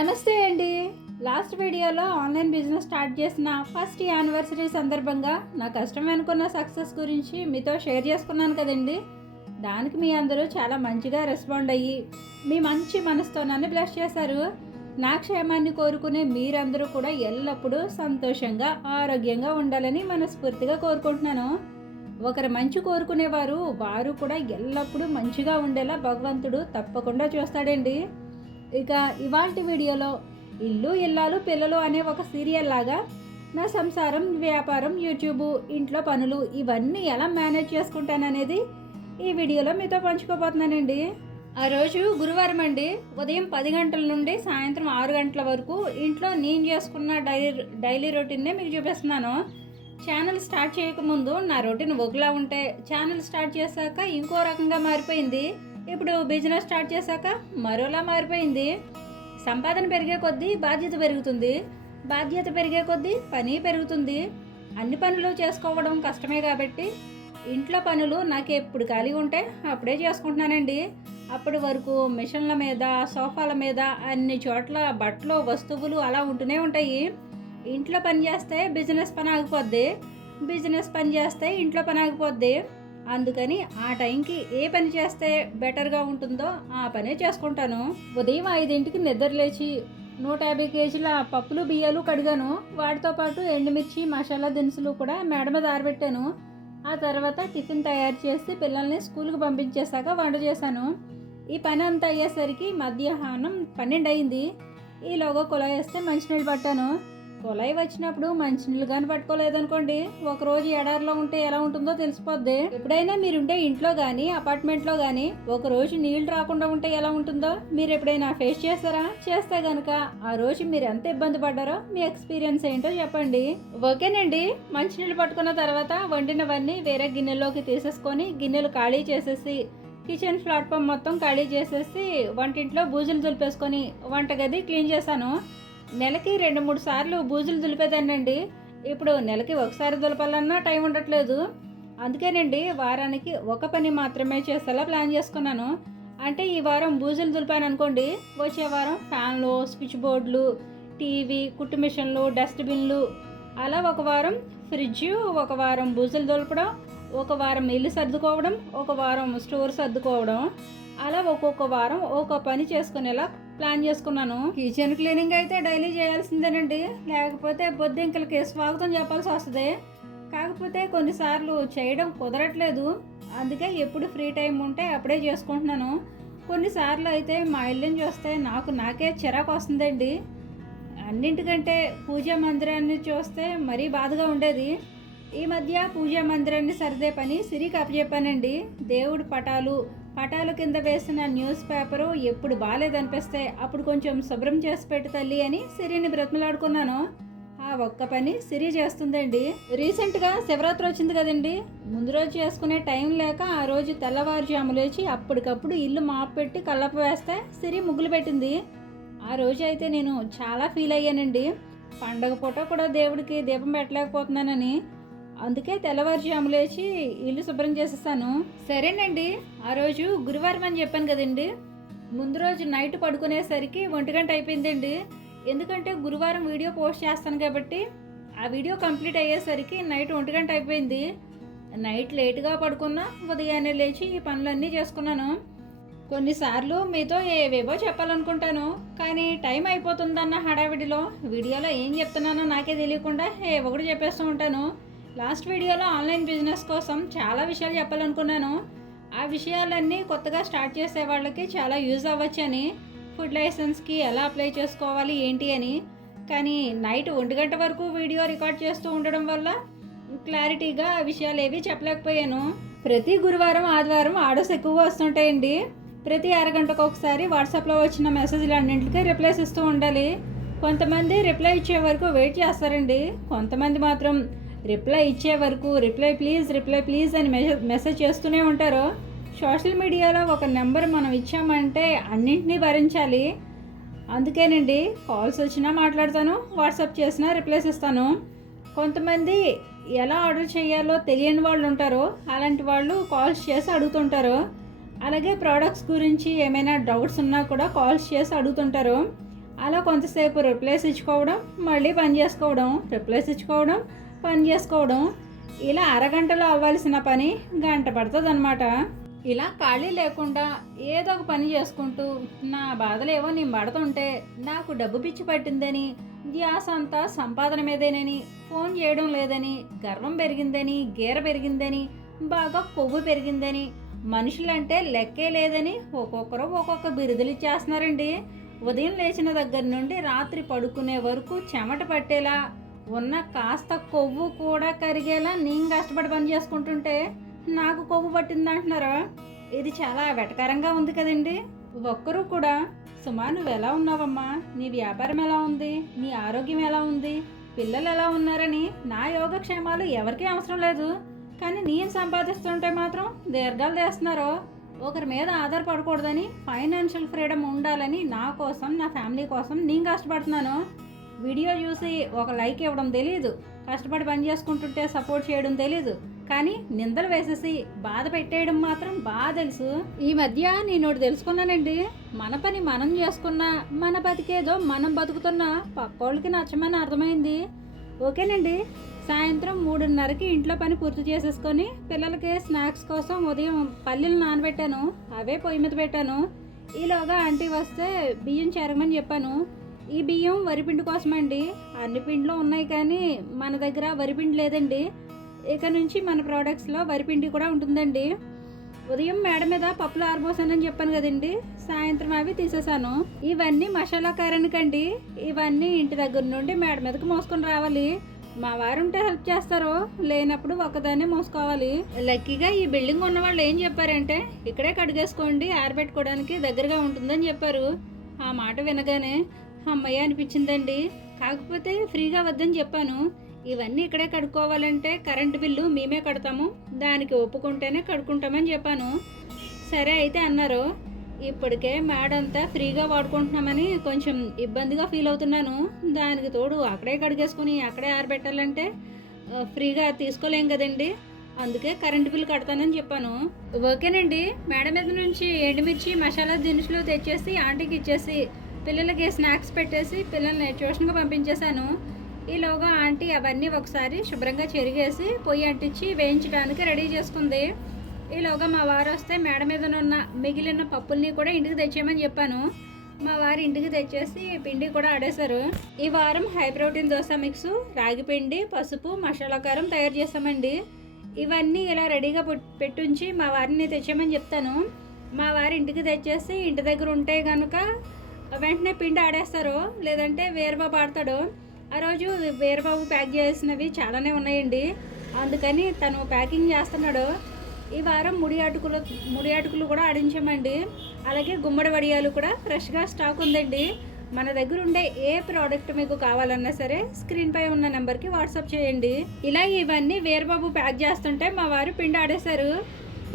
నమస్తే అండి. లాస్ట్ వీడియోలో ఆన్లైన్ బిజినెస్ స్టార్ట్ చేసిన ఫస్ట్ యానివర్సరీ సందర్భంగా నా కష్టం అనుకున్న సక్సెస్ గురించి మీతో షేర్ చేసుకున్నాను కదండి. దానికి మీ అందరూ చాలా మంచిగా రెస్పాండ్ అయ్యి మీ మంచి మనసుతో నన్ను బ్లెస్ చేశారు. నా క్షేమాన్ని కోరుకునే మీరందరూ కూడా ఎల్లప్పుడూ సంతోషంగా ఆరోగ్యంగా ఉండాలని మనస్ఫూర్తిగా కోరుకుంటున్నాను. ఒకరు మంచి కోరుకునేవారు వారు కూడా ఎల్లప్పుడూ మంచిగా ఉండేలా భగవంతుడు తప్పకుండా చూస్తాడండి. ఇక ఇవాల్టి వీడియోలో ఇల్లు ఇల్లాలు పిల్లలు అనే ఒక సీరియల్ లాగా నా సంసారం, వ్యాపారం, యూట్యూబ్, ఇంట్లో పనులు ఇవన్నీ ఎలా మేనేజ్ చేసుకుంటాననేది ఈ వీడియోలో మీతో పంచుకోబోతున్నానండి. ఆ రోజు గురువారం అండి. ఉదయం 10 గంటల నుండి సాయంత్రం 6 గంటల వరకు ఇంట్లో నేను చేసుకున్న డైలీ రొటీన్నే మీకు చూపిస్తున్నాను. ఛానల్ స్టార్ట్ చేయకముందు నా రొటీన్ ఒకలా ఉంటే ఛానల్ స్టార్ట్ చేశాక ఇంకో రకంగా మారిపోయింది. ఇప్పుడు బిజినెస్ స్టార్ట్ చేశాక మరోలా మారిపోయింది. సంపాదన పెరిగే కొద్దీ బాధ్యత పెరుగుతుంది, బాధ్యత పెరిగే కొద్దీ పని పెరుగుతుంది. అన్ని పనులు చేసుకోవడం కష్టమే కాబట్టి ఇంట్లో పనులు నాకు ఎప్పుడు ఖాళీ ఉంటే అప్పుడే చేసుకుంటున్నానండి. అప్పటి వరకు మిషన్ల మీద, సోఫాల మీద అన్ని చోట్ల బట్టలు, వస్తువులు అలా ఉంటూనే ఉంటాయి. ఇంట్లో పని చేస్తే బిజినెస్ పని ఆగిపోద్ది, బిజినెస్ పని చేస్తే ఇంట్లో పని ఆగిపోద్ది. అందుకని ఆ టైంకి ఏ పని చేస్తే బెటర్గా ఉంటుందో ఆ పనే చేసుకుంటాను. ఉదయం 5ంటికి నిద్ర లేచి 150 కేజీల పప్పులు, బియ్యాలు కడిగాను. వాటితో పాటు ఎండుమిర్చి, మసాలా దినుసులు కూడా మేడ మీద ఆరబెట్టాను. ఆ తర్వాత టిఫిన్ తయారు చేసి పిల్లల్ని స్కూల్కి పంపించేశాక వంట చేశాను. ఈ పని అంతా అయ్యేసరికి మధ్యాహ్నం 12 అయింది. ఈలోగా కుళాయి వేస్తే మంచినీళ్ళు పట్టాను. కుళాయి వచ్చినప్పుడు మంచినీళ్ళు కానీ పట్టుకోలేదనుకోండి, ఒకరోజు ఎడారిలో ఉంటే ఎలా ఉంటుందో తెలిసిపోద్ది. ఎప్పుడైనా మీరుంటే ఇంట్లో కానీ అపార్ట్మెంట్లో కానీ ఒకరోజు నీళ్లు రాకుండా ఉంటే ఎలా ఉంటుందో మీరు ఎప్పుడైనా ఫేస్ చేస్తారా? చేస్తే కనుక ఆ రోజు మీరు ఎంత ఇబ్బంది పడ్డారో మీ ఎక్స్పీరియన్స్ ఏంటో చెప్పండి. ఓకేనండి. మంచినీళ్ళు పట్టుకున్న తర్వాత వండినవన్నీ వేరే గిన్నెలోకి తీసేసుకొని గిన్నెలు ఖాళీ చేసేసి కిచెన్ ప్లాట్ఫామ్ మొత్తం ఖాళీ చేసేసి వంటింట్లో బూజులు దులిపేసుకొని వంటగది క్లీన్ చేశాను. నెలకి 2-3 సార్లు బూజులు దులిపేదానండి. ఇప్పుడు నెలకి ఒకసారి దులపాలన్నా టైం ఉండట్లేదు. అందుకేనండి వారానికి ఒక పని మాత్రమే చేసేలా ప్లాన్ చేసుకున్నాను. అంటే ఈ వారం బూజులు దులిపాను అనుకోండి, వచ్చే వారం ఫ్యాన్లు, స్విచ్ బోర్డులు, టీవీ, కుట్టు మిషన్లు, డస్ట్బిన్లు, అలా ఒక వారం ఫ్రిడ్జ్, ఒక వారం బూజులు దులపడం, ఒక వారం ఇల్లు సర్దుకోవడం, ఒక వారం స్టోర్ సర్దుకోవడం, అలా ఒక్కొక్క వారం ఒక పని చేసుకునేలా ప్లాన్ చేసుకున్నాను. కిచెన్ క్లీనింగ్ అయితే డైలీ చేయాల్సిందేనండి, లేకపోతే బొద్దింకలకి స్వాగతం చెప్పాల్సి వస్తుంది. కాకపోతే కొన్నిసార్లు చేయడం కుదరట్లేదు. అందుకే ఎప్పుడు ఫ్రీ టైం ఉంటే అప్పుడే చేసుకుంటున్నాను. కొన్నిసార్లు అయితే మా ఇల్లుని చూస్తే నాకే చిరాకు వస్తుందండి. అన్నింటికంటే పూజా మందిరాన్ని చూస్తే మరీ బాధగా ఉండేది. ఈ మధ్య పూజా మందిరాన్ని సర్దే పని సిరికి అప్పచెప్పానండి. దేవుడి పటాలు కింద వేసిన న్యూస్ పేపరు ఎప్పుడు బాగాలేదనిపిస్తే అప్పుడు కొంచెం శుభ్రం చేసి పెట్టు తల్లి అని సిరిని బ్రతిమలాడుకున్నాను. ఆ ఒక్క పని సిరి చేస్తుందండి. రీసెంట్గా శివరాత్రి వచ్చింది కదండి. ముందు రోజు చేసుకునే టైం లేక ఆ రోజు తెల్లవారుజాము లేచి అప్పటికప్పుడు ఇల్లు మాపు పెట్టి కళ్ళప్ప వేస్తే సిరి ముగ్గులు పెట్టింది. ఆ రోజు అయితే నేను చాలా ఫీల్ అయ్యానండి. పండగ పూట కూడా దేవుడికి దీపం పెట్టలేకపోతున్నానని. అందుకే తెల్లవారుజాము లేచి ఇల్లు శుభ్రం చేసేసాను. సరేనండి. ఆ రోజు గురువారం అని చెప్పాను కదండి. ముందు రోజు నైట్ పడుకునేసరికి 1 గంట అయిపోయిందండి. ఎందుకంటే గురువారం వీడియో పోస్ట్ చేస్తాను కాబట్టి ఆ వీడియో కంప్లీట్ అయ్యేసరికి నైట్ 1 గంట అయిపోయింది. నైట్ లేట్గా పడుకున్నా ఉదయాన్నే లేచి ఈ పనులన్నీ చేసుకున్నాను. కొన్నిసార్లు మీతో ఏవేవో చెప్పాలనుకుంటాను, కానీ టైం అయిపోతుందన్న హడావిడిలో వీడియోలో ఏం చెప్తున్నానో నాకే తెలియకుండా ఒకటి చెప్పేస్తూ ఉంటాను. లాస్ట్ వీడియోలో ఆన్లైన్ బిజినెస్ కోసం చాలా విషయాలు చెప్పాలనుకున్నాను. ఆ విషయాలన్నీ కొత్తగా స్టార్ట్ చేసే వాళ్ళకి చాలా యూజ్ అవ్వచ్చని, ఫుడ్ లైసెన్స్కి ఎలా అప్లై చేసుకోవాలి ఏంటి అని. కానీ నైట్ 1 గంట వరకు వీడియో రికార్డ్ చేస్తూ ఉండడం వల్ల క్లారిటీగా ఆ విషయాలు ఏవి చెప్పలేకపోయాను. ప్రతి గురువారం, ఆదివారం ఆర్డర్స్ ఎక్కువగా వస్తుంటాయండి. ప్రతి అరగంటకు ఒకసారి వాట్సాప్లో వచ్చిన మెసేజ్లు అన్నింటికీ రిప్లైస్ ఇస్తూ ఉండాలి. కొంతమంది రిప్లై ఇచ్చే వరకు వెయిట్ చేస్తారండి. కొంతమంది మాత్రం రిప్లై ఇచ్చే వరకు రిప్లై ప్లీజ్ అని మెసేజ్ చేస్తూనే ఉంటారు. సోషల్ మీడియాలో ఒక నెంబర్ మనం ఇచ్చామంటే అన్నింటినీ భరించాలి. అందుకేనండి కాల్స్ వచ్చినా మాట్లాడతాను, వాట్సాప్ చేసినా రిప్లైస్ ఇస్తాను. కొంతమంది ఎలా ఆర్డర్ చేయాలో తెలియని వాళ్ళు ఉంటారు. అలాంటి వాళ్ళు కాల్స్ చేసి అడుగుతుంటారు. అలాగే ప్రోడక్ట్స్ గురించి ఏమైనా డౌట్స్ ఉన్నా కూడా కాల్స్ చేసి అడుగుతుంటారు. అలా కొంతసేపు రిప్లేస్ ఇచ్చుకోవడం, మళ్ళీ పని చేసుకోవడం, రిప్లేస్ ఇచ్చుకోవడం, పని చేసుకోవడం, ఇలా అరగంటలో అవ్వాల్సిన పని గంట పడుతుంది అనమాట. ఇలా ఖాళీ లేకుండా ఏదో ఒక పని చేసుకుంటూ నా బాధలేవో నేను పడుతుంటే నాకు డబ్బు పిచ్చి పట్టిందని, ధ్యాస అంతా సంపాదన మీదేనని, ఫోన్ చేయడం లేదని, గర్వం పెరిగిందని, గీర పెరిగిందని, బాగా కొవ్వు పెరిగిందని, మనుషులంటే లెక్కే లేదని ఒక్కొక్కరు ఒక్కొక్క బిరుదులు ఇచ్చేస్తున్నారండి. ఉదయం లేచిన దగ్గర నుండి రాత్రి పడుకునే వరకు చెమట పట్టేలా, ఉన్న కాస్త కొవ్వు కూడా కరిగేలా నేను కష్టపడి పని చేసుకుంటుంటే నాకు కొవ్వు పట్టింది అంటున్నారా? ఇది చాలా వెటకారంగా ఉంది కదండి. ఒక్కరూ కూడా సుమా నువ్వు ఎలా ఉన్నావమ్మా, నీ వ్యాపారం ఎలా ఉంది, నీ ఆరోగ్యం ఎలా ఉంది, పిల్లలు ఎలా ఉన్నారని నా యోగక్షేమాలు ఎవరికీ అవసరం లేదు, కానీ నేను సంపాదిస్తుంటే మాత్రం దీర్ఘాలు చేస్తున్నారో. ఒకరి మీద ఆధారపడకూడదని, ఫైనాన్షియల్ ఫ్రీడమ్ ఉండాలని నా కోసం, నా ఫ్యామిలీ కోసం నేను కష్టపడుతున్నాను. వీడియో చూసి ఒక లైక్ ఇవ్వడం తెలీదు, కష్టపడి పని చేసుకుంటుంటే సపోర్ట్ చేయడం తెలీదు, కానీ నిందలు వేసేసి బాధ పెట్టేయడం మాత్రం బాగా తెలుసు. ఈ మధ్య నేను ఒకటి తెలుసుకున్నానండి, మన పని మనం చేసుకున్నా, మన బతికేదో మనం బతుకుతున్నా పక్కోళ్ళకి నచ్చమని అర్థమైంది. ఓకేనండి, సాయంత్రం 3:30కి ఇంట్లో పని పూర్తి చేసేసుకొని పిల్లలకి స్నాక్స్ కోసం ఉదయం పల్లీలు నానబెట్టాను, అవే పొయ్యి మీద పెట్టాను. ఈలోగా ఆంటీ వస్తే బియ్యం చెరగమని చెప్పాను. ఈ బియ్యం వరిపిండి కోసమండి. అన్ని పిండిలో ఉన్నాయి కానీ మన దగ్గర వరిపిండి లేదండి. ఇక నుంచి మన ప్రోడక్ట్స్లో వరిపిండి కూడా ఉంటుందండి. ఉదయం మేడ మీద పప్పులు ఆరబోసానని చెప్పాను కదండి, సాయంత్రం అవి తీసేసాను. ఇవన్నీ మసాలా కారానికండి. ఇవన్నీ ఇంటి దగ్గర నుండి మేడ మీదకి మోసుకొని రావాలి. మా వారు ఉంటే హెల్ప్ చేస్తారు, లేనప్పుడు ఒక్కదాన్నే మోసుకోవాలి. లక్కీగా ఈ బిల్డింగ్ ఉన్న వాళ్ళు ఏం చెప్పారంటే ఇక్కడే కడిగేసుకోండి, ఆరబెట్టుకోవడానికి దగ్గరగా ఉంటుందని చెప్పారు. ఆ మాట వినగానే అమ్మయ్య అనిపించిందండి. కాకపోతే ఫ్రీగా వద్దని చెప్పాను. ఇవన్నీ ఇక్కడే కడుక్కోవాలంటే కరెంటు బిల్లు మేమే కడతాము, దానికి ఒప్పుకుంటేనే కడుక్కుంటామని చెప్పాను. సరే అయితే అన్నారు. ఇప్పటికే మేడంతా ఫ్రీగా వాడుకుంటున్నామని కొంచెం ఇబ్బందిగా ఫీల్ అవుతున్నాను. దానికి తోడు అక్కడే కడిగేసుకుని అక్కడే ఆరబెట్టాలంటే ఫ్రీగా తీసుకోలేం కదండి, అందుకే కరెంటు బిల్లు కడతానని చెప్పాను. ఓకేనండి, మేడం మీద నుంచి ఎండుమిర్చి మసాలా దినుసులు తెచ్చేసి ఆంటీకి ఇచ్చేసి పిల్లలకి స్నాక్స్ పెట్టేసి పిల్లల్ని ట్యూషన్కి పంపించేశాను. ఈలోగా ఆంటీ అవన్నీ ఒకసారి శుభ్రంగా చెరిగేసి పొయ్యి అంటించి వేయించడానికి రెడీ చేసుకుంది. ఈలోగా మా వారు వస్తే మేడ మీద ఉన్న మిగిలిన పప్పుల్ని కూడా ఇంటికి తెచ్చేయమని చెప్పాను. మా వారు ఇంటికి తెచ్చేసి పిండి కూడా ఆడేశారు. ఈ వారం హై ప్రోటీన్ దోశ మిక్స్, రాగి పిండి, పసుపు, మసాలా కారం తయారు చేస్తామండి. ఇవన్నీ ఇలా రెడీగా పెట్టుంచి మా వారిని తెచ్చేయమని చెప్తాను. మా వారి ఇంటికి తెచ్చేసి ఇంటి దగ్గర ఉంటే కనుక వెంటనే పిండి ఆడేస్తారు, లేదంటే వీరబాబు ఆడతాడు. ఆ రోజు వీరబాబు ప్యాక్ చేసినవి చాలానే ఉన్నాయండి, అందుకని తను ప్యాకింగ్ చేస్తున్నాడు. ఈ వారం ముడి అటుకులు కూడా ఆడించామండి. అలాగే గుమ్మడి వడియాలు కూడా ఫ్రెష్గా స్టాక్ ఉందండి. మన దగ్గర ఉండే ఏ ప్రోడక్ట్ మీకు కావాలన్నా సరే స్క్రీన్పై ఉన్న నెంబర్కి వాట్సాప్ చేయండి. ఇలా ఇవన్నీ వీరబాబు ప్యాక్ చేస్తుంటే మా వారు పిండి ఆడేశారు.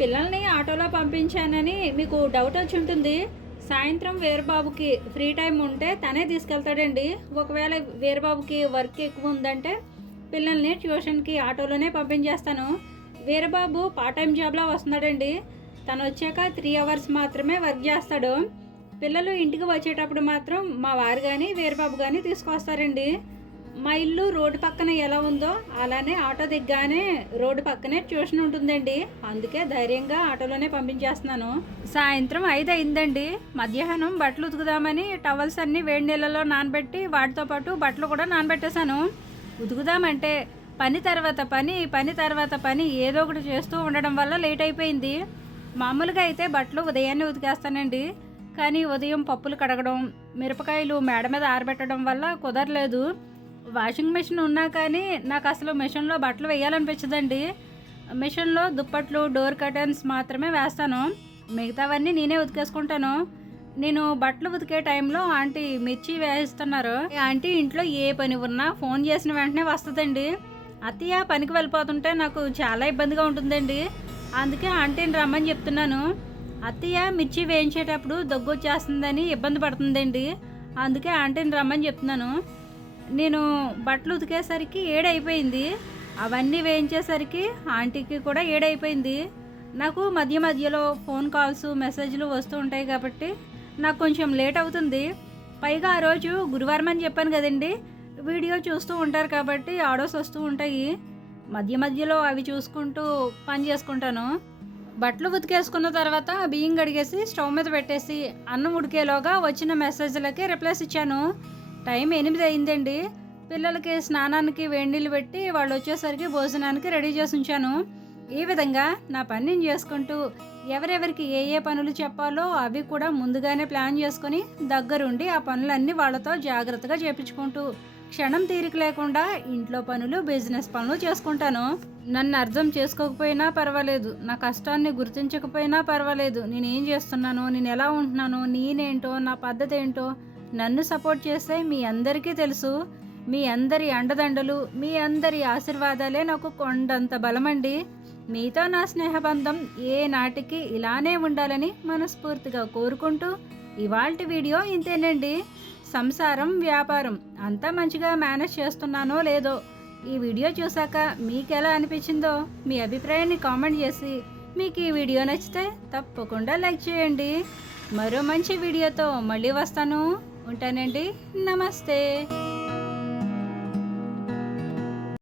పిల్లల్ని ఆటోలో పంపించానని మీకు డౌట్ వచ్చి ఉంటుంది. సాయంత్రం వీరబాబుకి ఫ్రీ టైం ఉంటే తనే తీసుకెళ్తాడండి. ఒకవేళ వీరబాబుకి వర్క్ ఎక్కువ ఉందంటే పిల్లల్ని ట్యూషన్కి ఆటోలోనే పంపించేస్తాను. వీరబాబు పార్ట్ టైం జాబ్లో వస్తున్నాడండి. తను వచ్చాక 3 అవర్స్ మాత్రమే వర్క్ చేస్తాడు. పిల్లలు ఇంటికి వచ్చేటప్పుడు మాత్రం మా వారు కానీ వీరబాబు కానీ తీసుకొస్తారండి. మా ఇల్లు రోడ్డు పక్కన ఎలా ఉందో అలానే ఆటో దిగ్గానే రోడ్డు పక్కనే ట్యూషన్ ఉంటుందండి, అందుకే ధైర్యంగా ఆటోలోనే పంపించేస్తున్నాను. సాయంత్రం 5 అయిందండి. మధ్యాహ్నం బట్టలు ఉతుకుదామని టవల్స్ అన్నీ వేడి నీళ్ళలో నానబెట్టి వాటితో పాటు బట్టలు కూడా నానబెట్టేశాను. ఉతుకుదామంటే పని తర్వాత పని ఏదో ఒకటి చేస్తూ ఉండడం వల్ల లేట్ అయిపోయింది. మామూలుగా అయితే బట్టలు ఉదయాన్నే ఉతికేస్తానండి, కానీ ఉదయం పప్పులు కడగడం, మిరపకాయలు మేడ మీద ఆరబెట్టడం వల్ల కుదరలేదు. వాషింగ్ మెషిన్ ఉన్నా కానీ నాకు అసలు మెషిన్లో బట్టలు వేయాలనిపించదండి. మెషిన్లో దుప్పట్లు, డోర్ కర్టన్స్ మాత్రమే వేస్తాను, మిగతావన్నీ నేనే ఉతికేసుకుంటాను. నేను బట్టలు ఉతికే టైంలో ఆంటీ మిర్చి వేయిస్తున్నారు. ఆంటీ ఇంట్లో ఏ పని ఉన్నా ఫోన్ చేసిన వెంటనే వస్తుందండి. అత్తయ్య పనికి వెళ్ళిపోతుంటే నాకు చాలా ఇబ్బందిగా ఉంటుందండి, అందుకే ఆంటీని రమ్మని చెప్తున్నాను. అత్తయ్య మిర్చి వేయించేటప్పుడు దగ్గు వచ్చేస్తుందని ఇబ్బంది పడుతుందండి, అందుకే ఆంటీని రమ్మని చెప్తున్నాను. నేను బట్టలు ఉతికేసరికి 7 అయిపోయింది. అవన్నీ వేయించేసరికి ఆంటీకి కూడా 7 అయిపోయింది. నాకు మధ్యలో ఫోన్ కాల్స్, మెసేజ్లు వస్తూ ఉంటాయి కాబట్టి నాకు కొంచెం లేట్ అవుతుంది. పైగా ఆ రోజు గురువారం అని చెప్పాను కదండి. వీడియో చూస్తూ ఉంటారు కాబట్టి ఆర్డర్స్ వస్తూ ఉంటాయి. మధ్య మధ్యలో అవి చూసుకుంటూ పని చేసుకుంటాను. బట్టలు ఉతికేసుకున్న తర్వాత బియ్యం కడిగేసి స్టవ్ మీద పెట్టేసి అన్నం ఉడికేలోగా వచ్చిన మెసేజ్లకి రిప్లైస్ ఇచ్చాను. టైం 8 అయిందండి. పిల్లలకి స్నానానికి వేడి నీళ్ళు పెట్టి వాళ్ళు వచ్చేసరికి భోజనానికి రెడీ చేసి ఉంచాను. ఈ విధంగా నా పని నేను చేసుకుంటూ ఎవరెవరికి ఏ ఏ పనులు చెప్పాలో అవి కూడా ముందుగానే ప్లాన్ చేసుకొని దగ్గరుండి ఆ పనులన్నీ వాళ్ళతో జాగ్రత్తగా చేపించుకుంటూ క్షణం తీరిక లేకుండా ఇంట్లో పనులు బిజినెస్ పనులు చేసుకుంటాను. నన్ను అర్థం చేసుకోకపోయినా పర్వాలేదు, నా కష్టాన్ని గుర్తించకపోయినా పర్వాలేదు, నేనేం చేస్తున్నానో, నేను ఎలా ఉంటున్నానో, నేనేంటో, నా పద్ధతి ఏంటో నన్ను సపోర్ట్ చేస్తే మీ అందరికీ తెలుసు. మీ అందరి అండదండలు, మీ అందరి ఆశీర్వాదాలే నాకు కొండంత బలమండి. మీతో నా స్నేహబంధం ఏ నాటికి ఇలానే ఉండాలని మనస్ఫూర్తిగా కోరుకుంటూ ఇవాల్టి వీడియో ఇంతేనండి. సంసారం, వ్యాపారం అంతా మంచిగా మేనేజ్ చేస్తున్నానో లేదో ఈ వీడియో చూసాక మీకు ఎలా అనిపించిందో మీ అభిప్రాయాన్ని కామెంట్ చేసి, మీకు ఈ వీడియో నచ్చితే తప్పకుండా లైక్ చేయండి. మరో మంచి వీడియోతో మళ్ళీ వస్తాను. ఉంటానండి. నమస్తే.